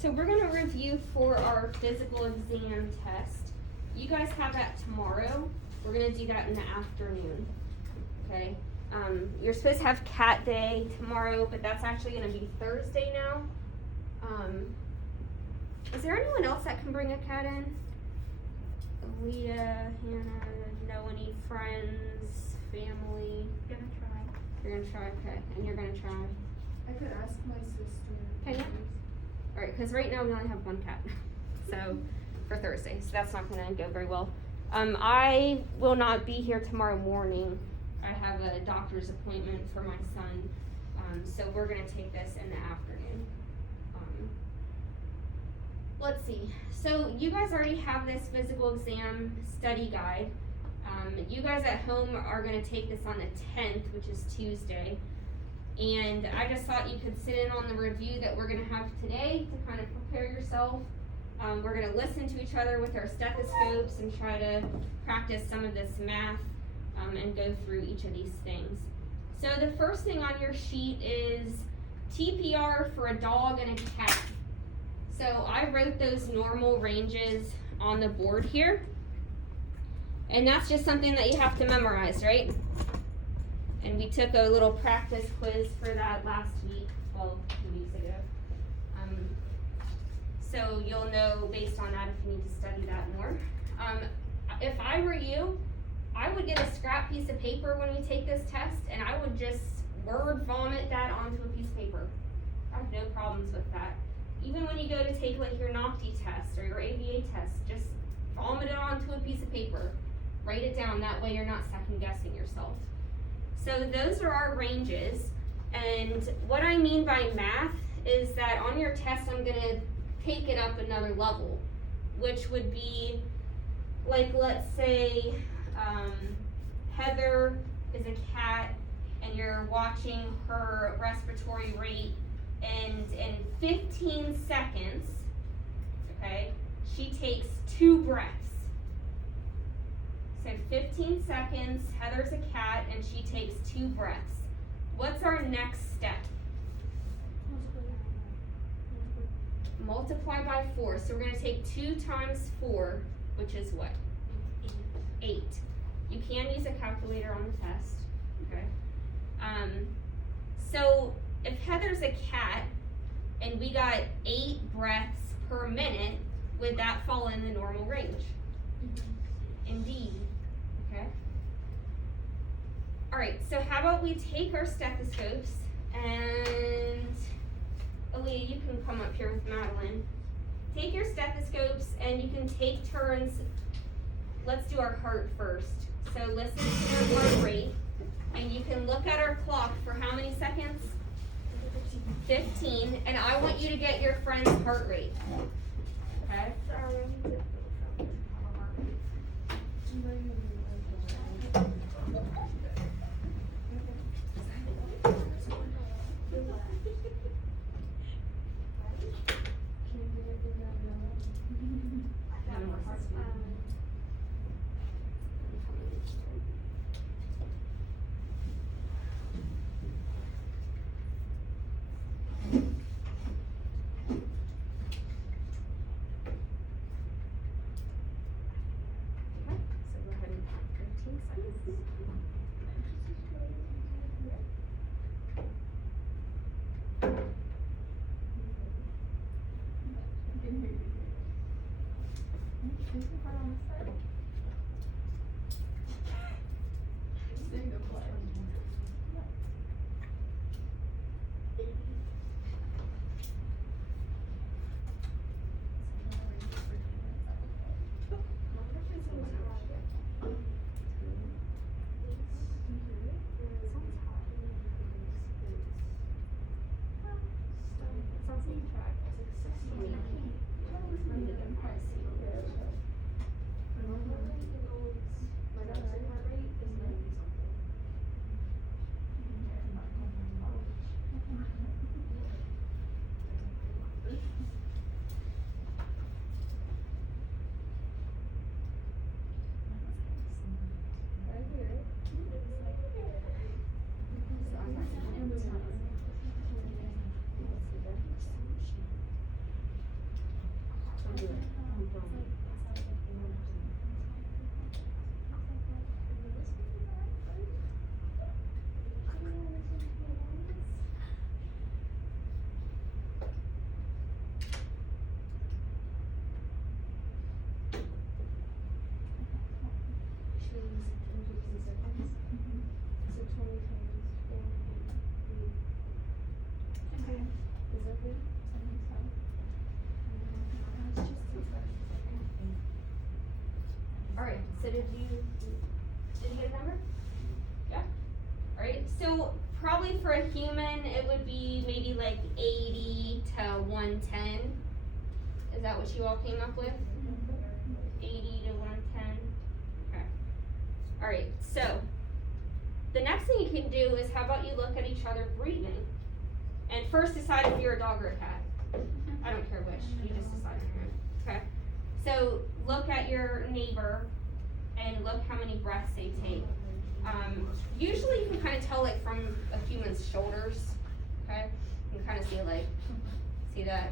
So we're going to review for our physical exam test. You guys have that tomorrow. We're going to do that in the afternoon. Okay? You're supposed to have cat day tomorrow, but that's actually going to be Thursday now. Is there anyone else that can bring a cat in? Alita, Hannah, know any friends, family? Gonna try. You're gonna try, okay, and you're gonna try. I could ask my sister. Okay, yeah. Alright, because right now we only have one cat, so, for Thursday, so that's not gonna go very well. I will not be here tomorrow morning. I have a doctor's appointment for my son, so we're gonna take this in the afternoon. Let's see, so you guys already have this physical exam study guide. You guys at home are gonna take this on the 10th, which is Tuesday. And I just thought you could sit in on the review that we're gonna have today to kind of prepare yourself. We're gonna listen to each other with our stethoscopes and try to practice some of this math and go through each of these things. So the first thing on your sheet is TPR for a dog and a cat. So I wrote those normal ranges on the board here. And that's just something that you have to memorize, right? And we took a little practice quiz for that last week, well, 2 weeks ago. So you'll know based on that if you need to study that more. If I were you, I would get a scrap piece of paper when we take this test, and I would just word vomit that onto a piece of paper. I have no problems with that. Even when you go to take like your NOCTI test or your ABA test, just vomit it onto a piece of paper. Write it down, that way you're not second guessing yourself. So those are our ranges, and what I mean by math is that on your test I'm gonna take it up another level, which would be like, let's say Heather is a cat and you're watching her respiratory rate, and in 15 seconds, okay, she takes 2 breaths. So 15 seconds, Heather's a cat, and she takes 2 breaths. What's our next step? Multiply by 4. So we're going to take 2 times 4, which is what? 8. You can use a calculator on the test. Okay. So if Heather's a cat and we got 8 breaths per minute, would that fall in the normal range? Indeed. Okay. Alright, so how about we take our stethoscopes, and Aaliyah, you can come up here with Madeline. Take your stethoscopes and you can take turns. Let's do our heart first. So listen to your heart rate, and you can look at our clock for how many seconds? 15, and I want you to get your friend's heart rate. Okay? Alright, so did you get a number? Yeah? Alright, so probably for a human, it would be maybe like 80 to 110. Is that what you all came up with? 80 to 110? Okay. Alright, so the next thing you can do is how about you look at each other breathing? And first decide if you're a dog or a cat. I don't care which, you just decide on your own. Okay. So look at your neighbor and look how many breaths they take. Usually you can kind of tell like from a human's shoulders, okay? You can kind of see like, see that?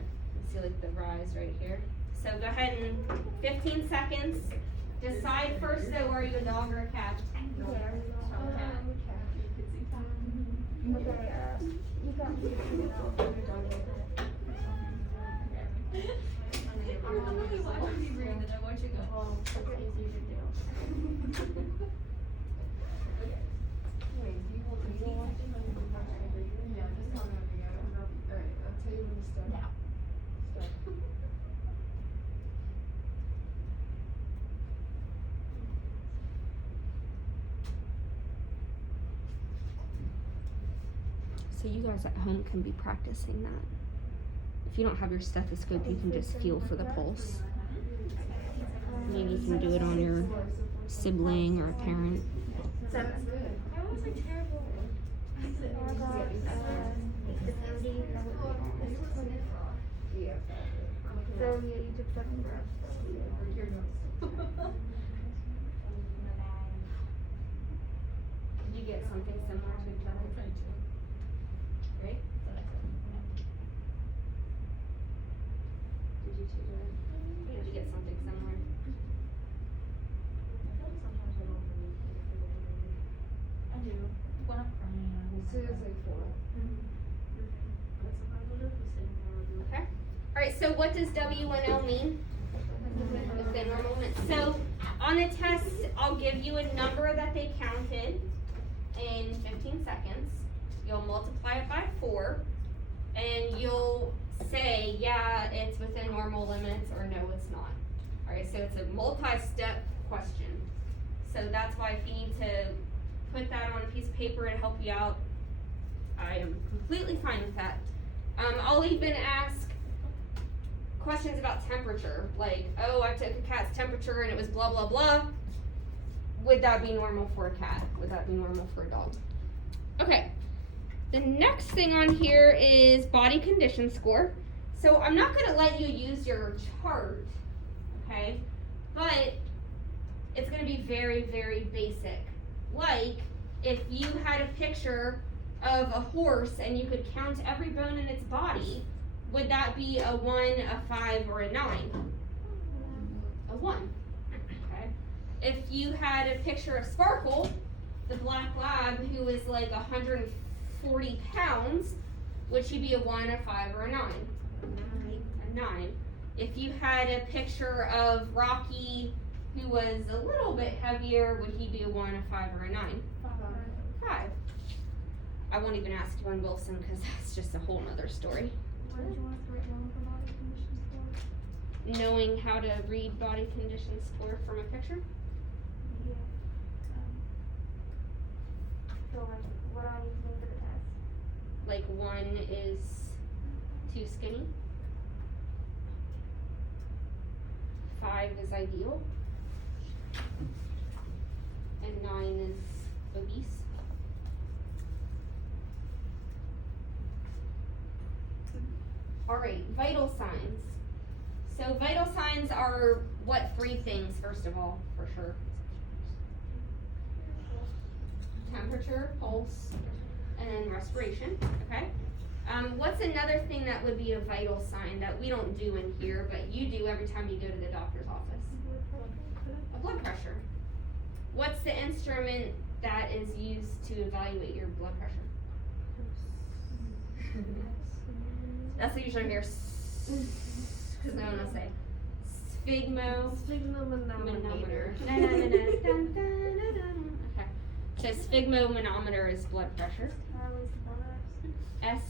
See like the rise right here. So go ahead and 15 seconds. Decide first though, are you a dog or a cat? So you guys at home can be practicing that. If you don't have your stethoscope, you can just feel for the pulse. Maybe you can do it on your sibling or a parent. Sounds good. That was like terrible. So yeah, you took 7 breaths. Did you get something similar to each other? Right? Did you two do it? Did you get something similar? I do. When I'm crying, I will. Okay. Alright, so what does W1L mean? Within normal limits. So on the test, I'll give you a number that they counted in 15 seconds. You'll multiply it by 4, and you'll say, yeah, it's within normal limits, or no, it's not. Alright, so it's a multi-step question. So that's why if you need to put that on a piece of paper to help you out, I am completely fine with that. I'll even ask questions about temperature, like, oh, I took a cat's temperature and it was blah, blah, blah. Would that be normal for a cat? Would that be normal for a dog? Okay. The next thing on here is body condition score. So I'm not going to let you use your chart, okay? But it's going to be very, very basic. Like if you had a picture of a horse and you could count every bone in its body, would that be a 1, a 5, or a 9? A 1. Okay. If you had a picture of Sparkle, the black lab, who is like 140 pounds, would she be a 1, a 5, or a 9? A 9. If you had a picture of Rocky, who was a little bit heavier, would he be a 1, a 5, or a 9? 5. I won't even ask you on Wilson because that's just a whole nother story. What did you want us to write down for body condition score? Knowing how to read body condition score from a picture? Yeah. So like, what do I need to do for the test? Like 1 is too skinny. 5 is ideal. And 9 is obese. Alright, vital signs. So vital signs are what 3 things, first of all, for sure? Temperature, pulse, and then respiration, okay? What's another thing that would be a vital sign that we don't do in here, but you do every time you go to the doctor's office? A blood pressure. What's the instrument that is used to evaluate your blood pressure? That's what you should hear. Because no one will say. Sphygmomanometer. Okay. So sphygmomanometer is blood pressure. SPHYGMANOMETER.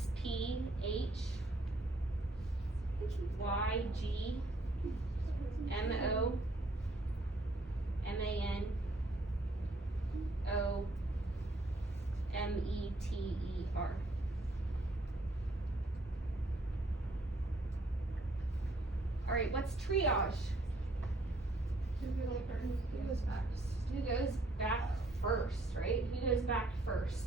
Alright, what's triage? Who goes back first, right? Who goes back first?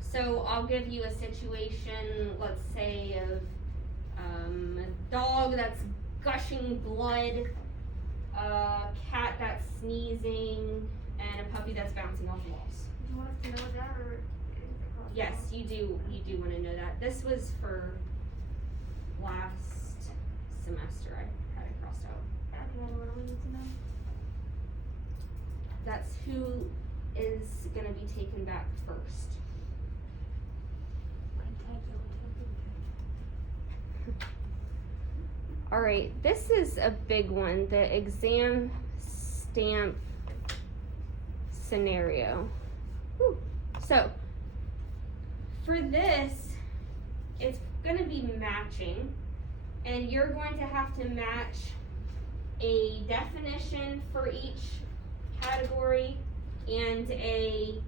So I'll give you a situation, let's say, of a dog that's gushing blood, a cat that's sneezing, and a puppy that's bouncing off walls. Do you want us to know that, or is it crossed Yes, out? you do want to know that. This was for last semester, I had it crossed out. Okay, what do we need to know? That's who is gonna be taken back first. Alright, this is a big one, the exam stamp scenario. Whew. So, for this, it's gonna be matching, and you're going to have to match a definition for each category and a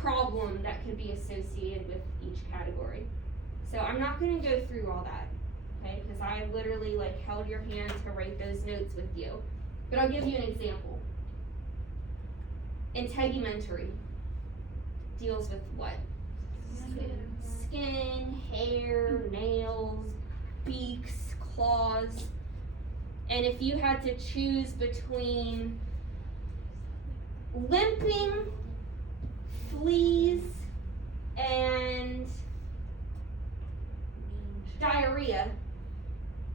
problem that could be associated with each category. So I'm not gonna go through all that, okay, because I literally held your hand to write those notes with you. But I'll give you an example. Integumentary deals with what? Skin, hair, nails, beaks, claws. And if you had to choose between limping, fleas, and diarrhea,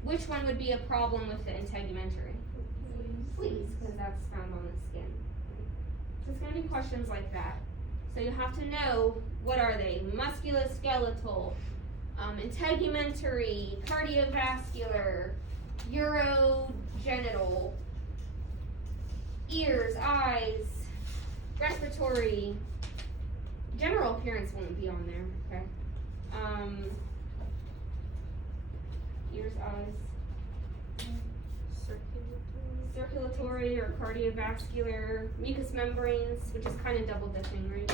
which one would be a problem with the integumentary? Fleas, because that's found on the skin. So it's going to be questions like that. So you have to know, what are they? Musculoskeletal, integumentary, cardiovascular, urogenital, ears, eyes, respiratory. General appearance won't be on there, okay? Ears, eyes, circulatory or cardiovascular, mucous membranes, which is kind of double dipping, right?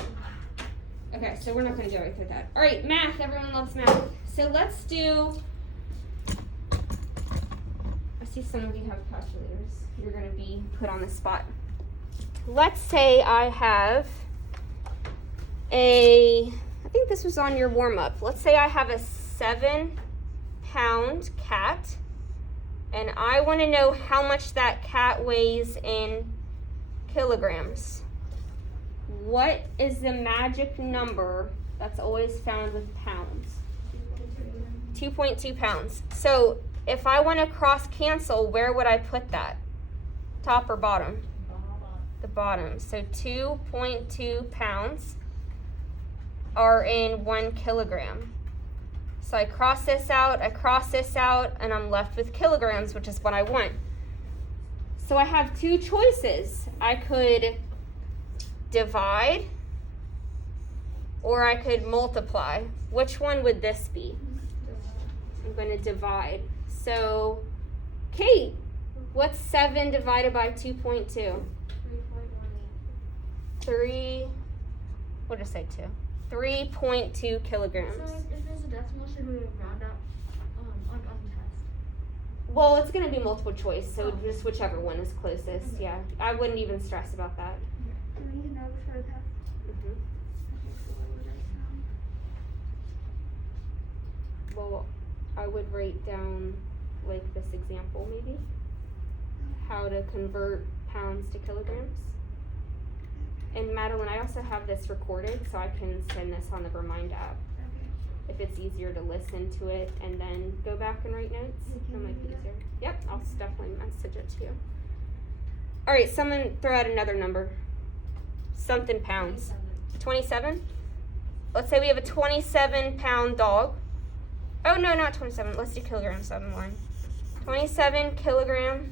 Okay, so we're not going to go right through that. All right, math. Everyone loves math. So let's do. I see some of you have calculators. You're going to be put on the spot. Let's say I have I think this was on your warm up. Let's say I have a 7-pound cat, and I want to know how much that cat weighs in kilograms. What is the magic number that's always found with pounds? 2.2 pounds. So if I want to cross cancel, where would I put that? Top or bottom? The bottom. So 2.2 pounds are in 1 kilogram. So I cross this out, and I'm left with kilograms, which is what I want. So I have two choices. I could divide, or I could multiply. Which one would this be? I'm going to divide. So, Kate, what's 7 divided by 2.2? 3, what did I say, 2? 3.2 kilograms. So if there's a decimal, should we round up on the test? Well, it's going to be multiple choice, so just whichever one is closest. Yeah, I wouldn't even stress about that. Do we need to know before the test? Mm-hmm. Okay, so what would I sound? Well, I would write down this example maybe. How to convert pounds to kilograms. And Madeline, I also have this recorded, so I can send this on the Remind app. Okay. if it's easier to listen to it and then go back and write notes. That might be easier. Yep, I'll definitely message it to you. All right, someone throw out another number. Something pounds. 27? Let's say we have a 27-pound dog. Oh, no, not 27. Let's do kilograms on the line. 27 kilogram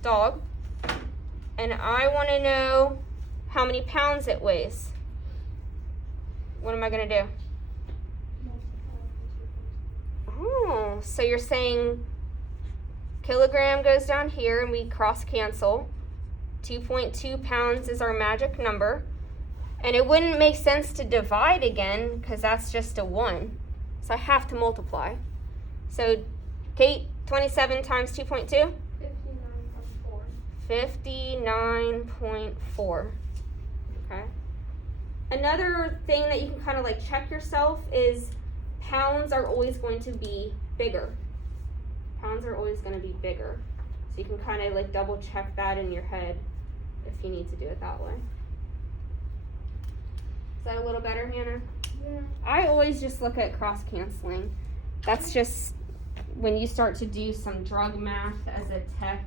dog. And I want to know how many pounds it weighs. What am I going to do? Oh, so you're saying kilogram goes down here and we cross cancel. 2.2 pounds is our magic number. And it wouldn't make sense to divide again because that's just a 1. So I have to multiply. So, Kate, 27 times 2.2? 59.4. Okay. Another thing that you can kind of like check yourself is pounds are always going to be bigger. Pounds are always going to be bigger. So you can kind of like double check that in your head if you need to do it that way. Is that a little better, Hannah? Yeah. I always just look at cross canceling. That's just when you start to do some drug math as a tech,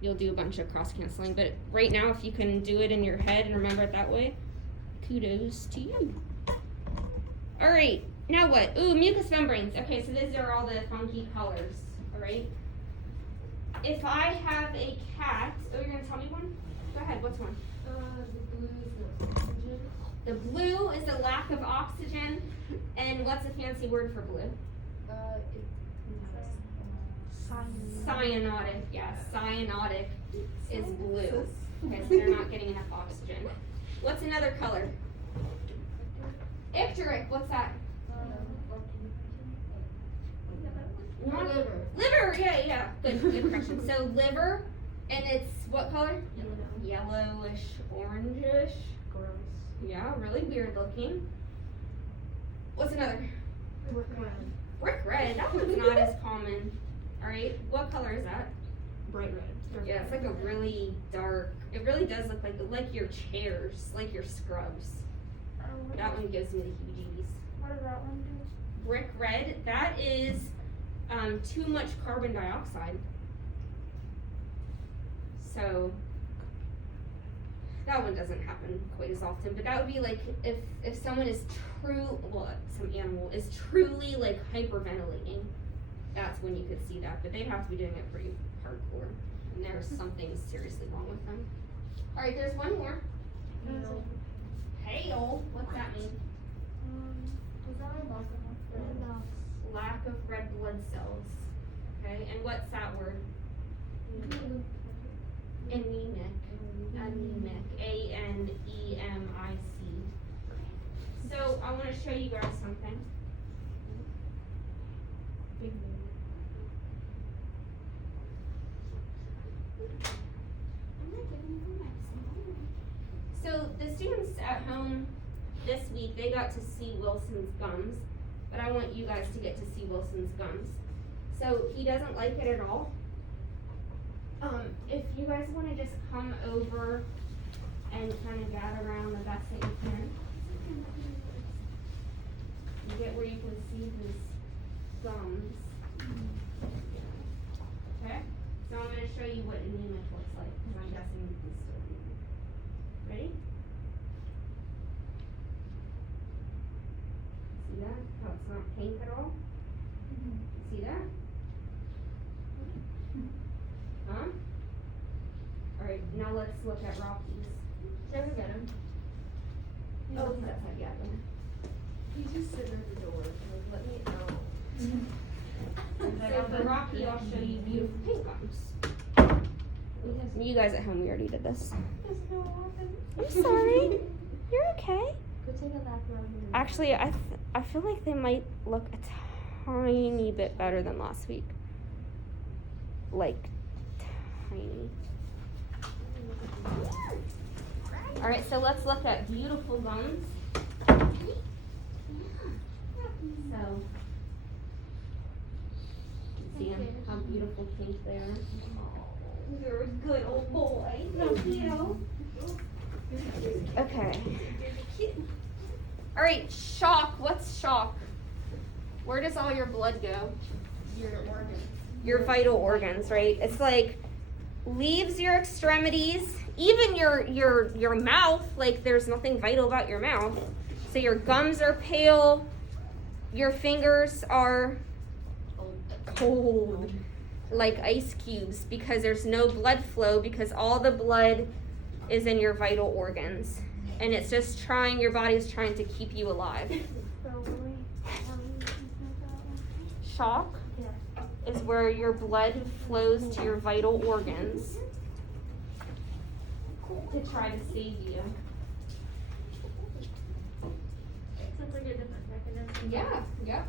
you'll do a bunch of cross canceling. But right now, if you can do it in your head and remember it that way, kudos to you. All right, now what? Ooh, mucous membranes. Okay, so these are all the funky colors, all right? If I have a cat, oh, you're gonna tell me one? Go ahead, what's one? The blue is a lack of oxygen, and what's a fancy word for blue? Cyanotic, yeah, cyanotic is blue. Okay, so they're not getting enough oxygen. What's another color? Icteric, what's that? Liver, yeah. Good correction. So liver, and it's what color? Yellowish, orangish. Gross. Yeah, really weird looking. What's another? Brick red. That one's not as common. All right, what color is that? Bright red. Yeah, it's like a really dark. It really does look like your chairs, like your scrubs. That one gives me the heebie-jeebies. What does that one do? Brick red. That is too much carbon dioxide. So that one doesn't happen quite as often, but that would be like if someone is some animal is truly like hyperventilating, that's when you could see that, but they'd have to be doing it pretty hardcore, and there's something seriously wrong with them. All right, there's one more. Pale, what's that mean? Is that a lack of Lack of red blood cells. Okay, and what's that word? Anemic. Anemic. A-N-E-M-I-C. So I want to show you guys something. So the students at home this week, they got to see Wilson's gums, but I want you guys to get to see Wilson's gums. So he doesn't like it at all. If you guys want to just come over and kind of gather around the best that you can. You get where you can see his gums. Okay? So I'm going to show you what anemic looks like, because I'm guessing you can still read it. Ready? See that? How it's not pink at all? See that? Huh? Alright, now let's look at Rocky's. Never get him. Oh, he's outside, yeah. He's just sitting at the door, like, let me out. So for Rocky, I'll show you beautiful pink gums. You guys at home, we already did this. I'm sorry. You're okay. Go take a lap around here. Actually, I feel like they might look a tiny bit better than last week. Like, tiny. Alright, so let's look at beautiful gums. So, see how beautiful pink they are. You're a good old boy. Thank you. Okay. All right, shock. What's shock? Where does all your blood go? Your organs. Your vital organs, right? It's like leaves your extremities, even your mouth. Like there's nothing vital about your mouth. So your gums are pale. Your fingers are cold, like ice cubes, because there's no blood flow, because all the blood is in your vital organs. And it's just trying, your body is trying to keep you alive. Shock is where your blood flows to your vital organs to try to save you. Sounds like a different mechanism. Yeah, yep.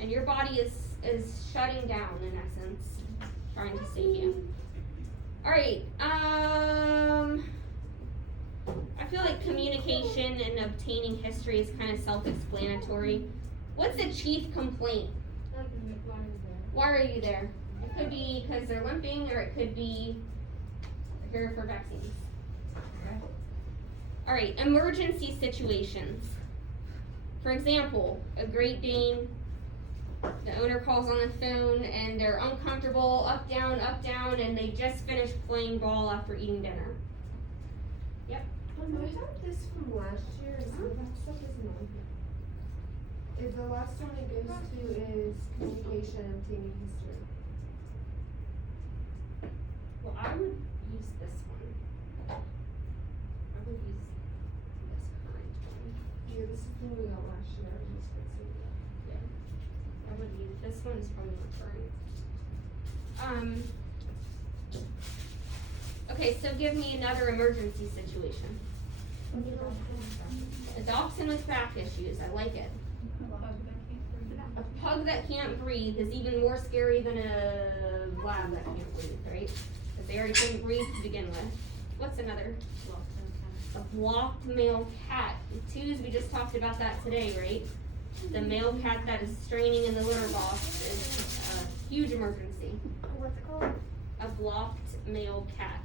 And your body is shutting down in essence, trying to save you. All right. I feel like communication and obtaining history is kind of self-explanatory. What's the chief complaint? Why are you there? It could be because they're limping, or it could be here for vaccines. All right, emergency situations. For example, a Great Dane, the owner calls on the phone and they're uncomfortable, up, down, and they just finished playing ball after eating dinner. Yep. I have this from last year, and some of that stuff is not here. Is the last one it goes to is communication and obtaining history. Well, I would use this one. I would use this current one. Yeah, this is the one we got last year. I was just fixing it up. Yeah. I would use, this one is probably not current. Okay, so give me another emergency situation. A dachshund with back issues, I like it. A pug that can't breathe is even more scary than a lab that can't breathe, right? Because they already couldn't breathe to begin with. What's another? A blocked male cat. The twos, we just talked about that today, right? The male cat that is straining in the litter box is a huge emergency. What's it called? A blocked male cat.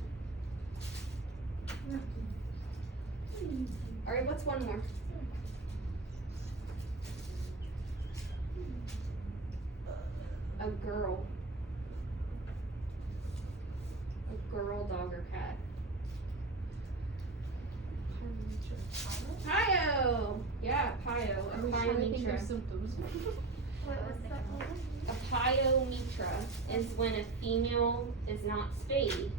All right, what's one more? A girl. A girl, dog, or cat. Pio! Yeah, pio. A pyometra. symptoms. What was that one? A pyometra is when a female is not spayed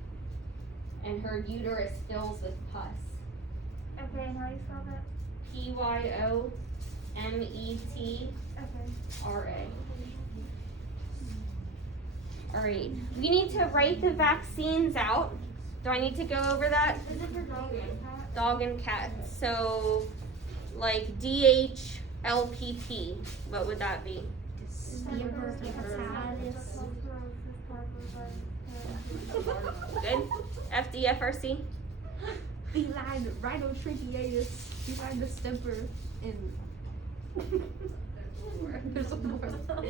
and her uterus fills with pus. Okay, how do you spell that? Pyometra. Okay. Alright, we need to write the vaccines out. Do I need to go over that? Is it for dog and cat? Dog and cat. So, like DHLPP, what would that be? Good? FDFRC? Feline rhinotracheitis, feline distemper, and there's a more.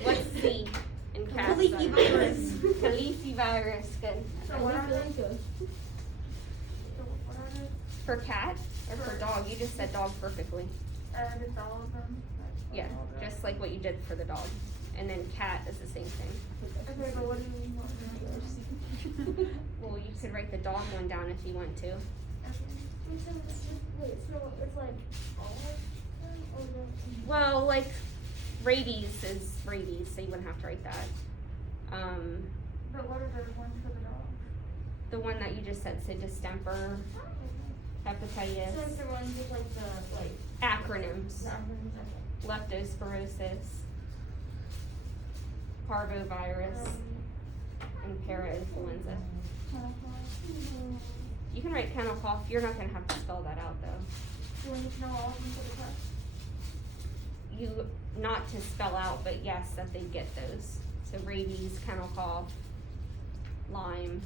What's C in cat? Leaky virus. Leaky virus, good. So what are they? So what are they? For cat or for dog? You just said dog perfectly. Just all of them? Yeah, just like what you did for the dog. And then cat is the same thing. Okay, but what do you want? Well, you could write the dog one down if you want to. Wait, so it's like all of them or the? Well, like rabies is rabies, so you wouldn't have to write that. But what are the ones for the dog? The one that you just said, so distemper, hepatitis, So it's the ones with like the, like. acronyms, The acronyms, leptospirosis, parvovirus, and parainfluenza. You can write kennel cough. You're not going to have to spell that out though. Do we need to know all of them for the test? You, not to spell out, but yes, that they get those. So rabies, kennel cough, Lyme.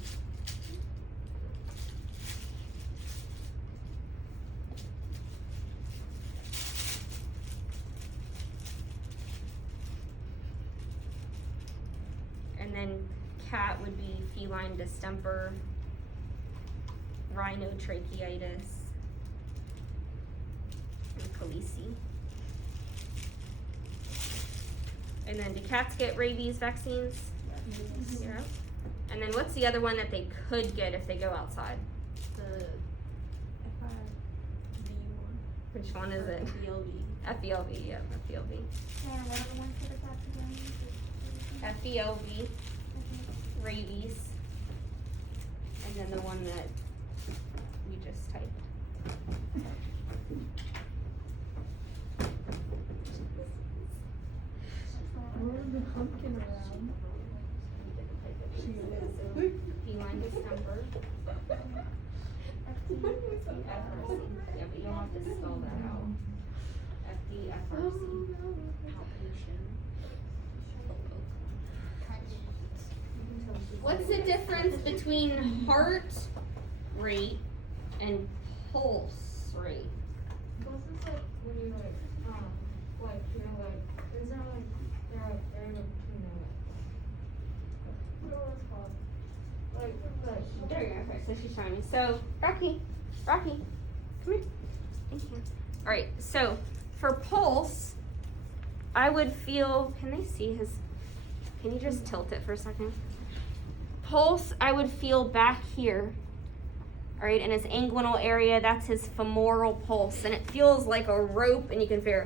And then cat would be feline distemper, rhinotracheitis, and VC. And then do cats get rabies vaccines? Yeah. And then what's the other one that they could get if they go outside? The FIV one. Which one is it? FELV, yeah, FELV. And what other ones for the cats again? FELV, rabies, and then the one that we just typed. The pumpkin around. Feline distemper. FDFRC. Yeah, but you'll have to spell that out. FDFRC. What's the difference between heart rate and pulse rate? This is like when you you're is there there are area between what is it called? There you go. Okay, so she's showing me. So, Rocky, come here. Thank you. All right. So, for pulse, I would feel. Can they see his? Can you just tilt it for a second? Pulse, I would feel back here. All right, in his inguinal area, that's his femoral pulse, and it feels like a rope, and you can feel.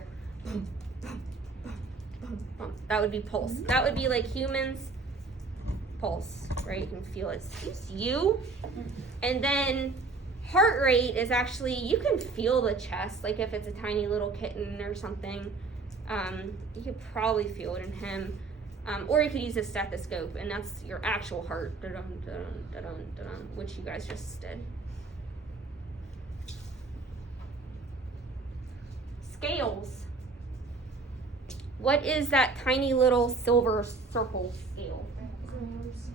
That would be pulse. That would be like humans. Pulse, right? You can feel it. It's you. And then heart rate is actually, you can feel the chest, like if it's a tiny little kitten or something. You could probably feel it in him. Or you could use a stethoscope, and that's your actual heart, da-dum, da-dum, da-dum, da-dum, which you guys just did. Scales. What is that tiny little silver circle scale?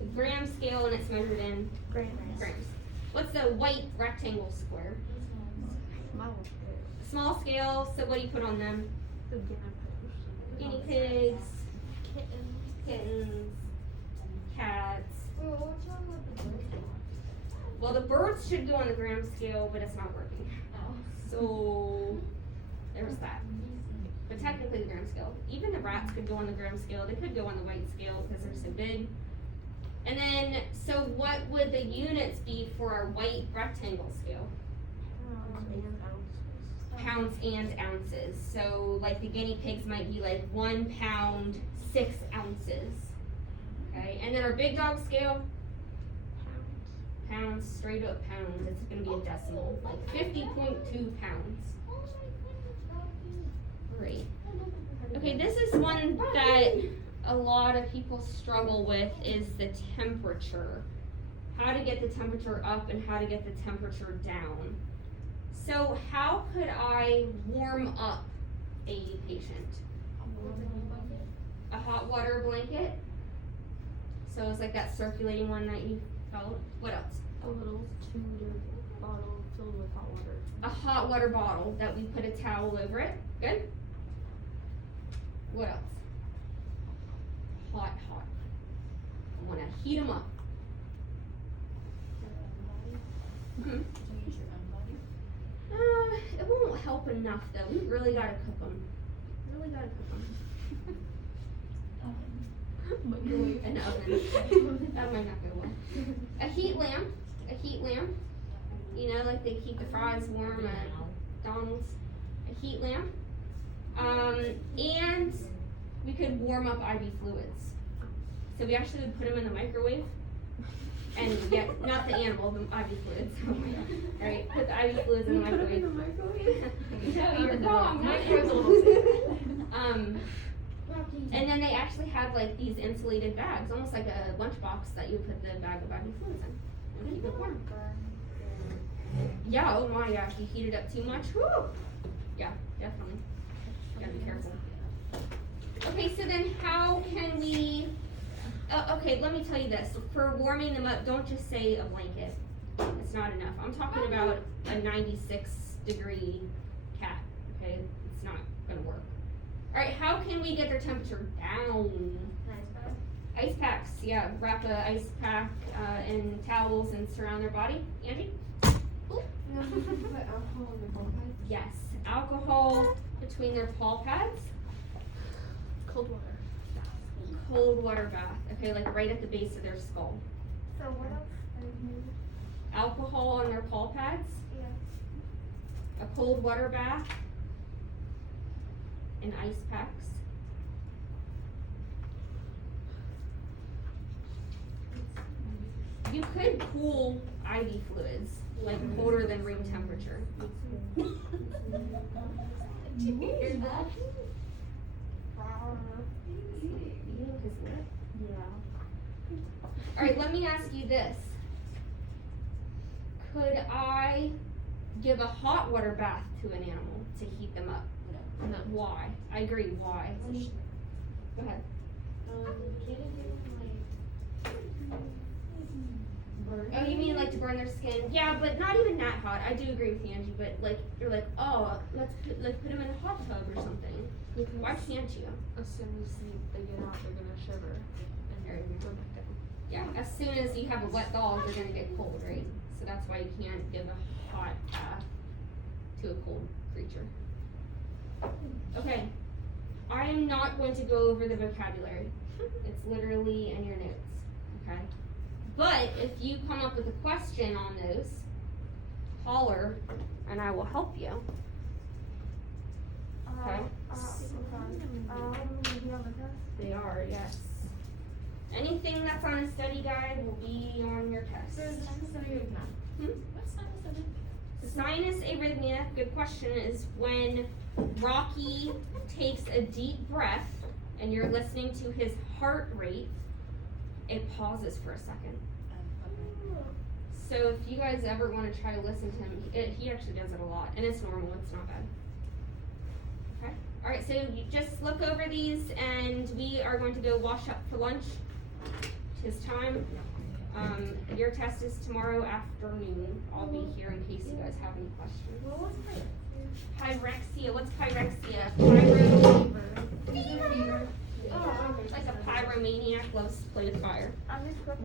A gram scale, and it's measured in grams. What's the white rectangle square? Small scale. So what do you put on them? Guinea pigs, kittens, cats. Well, the birds should go on the gram scale, but it's not working. So there's that. But technically the gram scale. Even the rats could go on the gram scale. They could go on the white scale because they're so big. And then, so what would the units be for our white rectangle scale? Pounds and ounces. So like the guinea pigs might be like 1 pound, 6 ounces. Okay, and then our big dog scale? Pounds, straight up pounds. It's gonna be a decimal, like 50.2 pounds. Great. Okay, this is one that a lot of people struggle with, is the temperature. How to get the temperature up and how to get the temperature down. So how could I warm up a patient? A hot water blanket. So it's like that circulating one that you felt. What else? A little 2-liter bottle filled with hot water. A hot water bottle that we put a towel over it. Good. What else? Hot. I want to heat them up. Mm-hmm. It won't help enough though. We really gotta cook them. An oven. That might not go well. A heat lamp. You know, like they keep the fries warm at McDonald's. A heat lamp. And we could warm up IV fluids. So we actually would put them in the microwave. And get, not the animal, the IV fluids. Alright, put the IV fluids in the microwave. No, you're wrong. And then they actually have like these insulated bags, almost like a lunchbox that you put the bag of IV fluids in. And keep it warm. Yeah, oh my gosh, you heat it up too much. Woo! Yeah, definitely. You gotta be careful. Okay, so then how can we, okay, let me tell you this. For warming them up, don't just say a blanket. It's not enough. I'm talking about a 96-degree cat, okay? It's not gonna work. Alright, how can we get their temperature down? Ice packs, yeah. Wrap a ice pack in towels and surround their body. Angie? Ooh. Put alcohol in the blowpipe. Yes, alcohol between their paw pads, Cold water. cold water bath, okay, like right at the base of their skull. So what else are you? Alcohol on their paw pads, Yeah. a cold water bath, and ice packs. You could cool IV fluids, like colder than room temperature. You know his lip? Yeah. Alright, let me ask you this. Could I give a hot water bath to an animal to heat them up? No. Why? I agree, why? Go ahead. Oh, you mean like to burn their skin? Yeah, but not even that hot. I do agree with you, Angie, but like, you're like, oh, let's put them in a hot tub or something. Why can't you? As soon as they get out, they're gonna shiver. And There you're you gonna go back down. Yeah, as soon as you have a wet dog, they're gonna get cold, right? So that's why you can't give a hot bath to a cold creature. Okay, I am not going to go over the vocabulary. It's literally in your notes, okay? But if you come up with a question on those, holler and I will help you. Okay. You have a test? They are, yes. Anything that's on a study guide will be on your test. Sinus arrhythmia, good question, is when Rocky takes a deep breath and you're listening to his heart rate, it pauses for a second. So if you guys ever want to try to listen to him, he actually does it a lot, and it's normal, it's not bad. Okay, alright, so you just look over these, and we are going to go wash up for lunch. Tis time. Your test is tomorrow afternoon. I'll be here in case you guys have any questions. What was Pyrexia, what's pyrexia? Like a pyromaniac loves to play with fire.